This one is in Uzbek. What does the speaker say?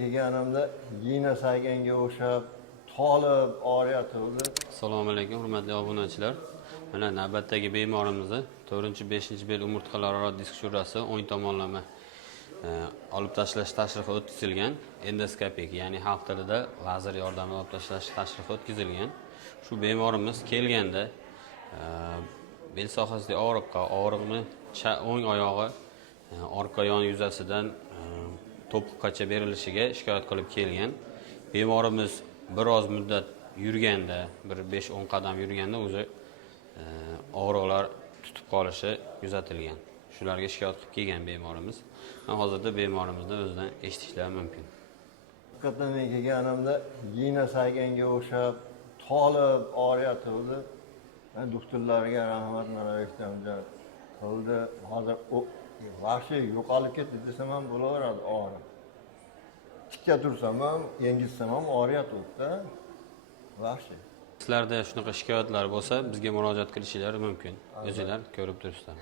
Kelganimda giyna sayganga o'xshab tolib og'riyotgandi. Assalomu alaykum hurmatli obunachilar. Mana navbatdagi bemorimizni 4-5 bel umurtqalararo disk sho'rasi o'ng tomonlama olib tashlash tashrifi o'tkazilgan. Endoskopik, ya'ni xalq tilida lazer yordamida olib tashlash tashrifi o'tkazilgan. Shu bemorimiz kelganda bel sohasidagi og'riqni o'ng oyog'i orqa yon yuzasidan to'piqqacha berilishiga shikoyat qilib kelgan. Bemorimiz biroz muddat yurganda, bir 5-10 qadam yurganda o'zi og'riqlar tutib qolishi kuzatilgan. Shularga shikoyat qilib kelgan bemorimiz. Hozirda bemorimizni o'zidan eshitishlari mumkin. Haqiqatan men kelganimda giyna sayganga o'xshab tolib og'riyotgandi. Men doktorlarga rahmat qildi. Hozir vahshiy yo'qolib ketdi desam ham bo'laveradi og'riq. Tikka tursam ham, yengilsam ham og'riyotdi-da. Vahshiy. Sizlarda shunaqa shikoyatlar bo'lsa, bizga murojaat qilishingiz mumkin. O'zingizlar ko'rib turibsizlar.